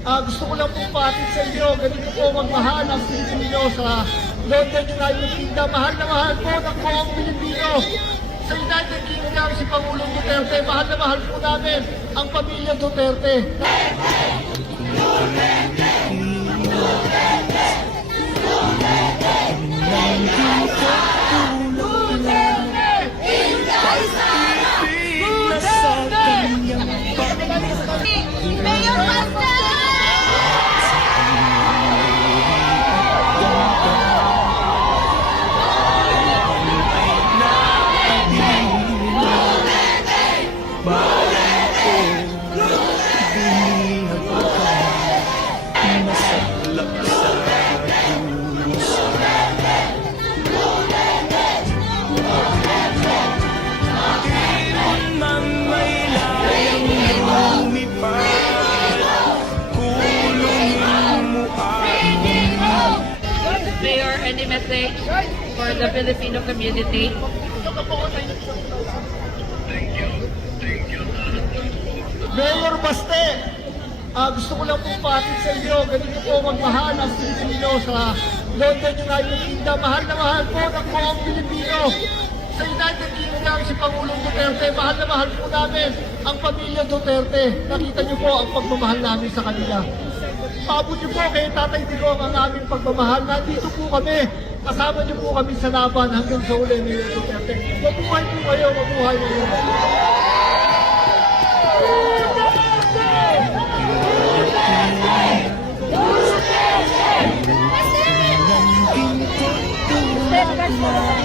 Gusto ko lang pong paatid sa inyo, ganito po magmahal ang Pilipino sa London, United Kingdom. Mahal na mahal po ng buong Pilipino. Sa United Kingdom, si Pangulong Duterte, mahal na mahal po namin ang pamilya Duterte. Mayor Basta! Mayor, any message for the Filipino community? Mayor Baste, gusto ko lang pong paatid sa inyo, ganito po magmahal ang Pilipino sa London, United Kingdom. Mahal na mahal po ng buong Pilipino. Sa United Kingdom, si Pangulong Duterte, mahal na mahal po namin ang pamilya Duterte. Nakita niyo po ang pagmamahal namin sa kanila. Paabot niyo po kay Tatay Digong ang aming pagmamahal. Nandito po kami. Kasama niyo po kami sa laban hanggang sa uli ni Duterte. Mabuhay po kayo, mabuhay kayo. Duterte!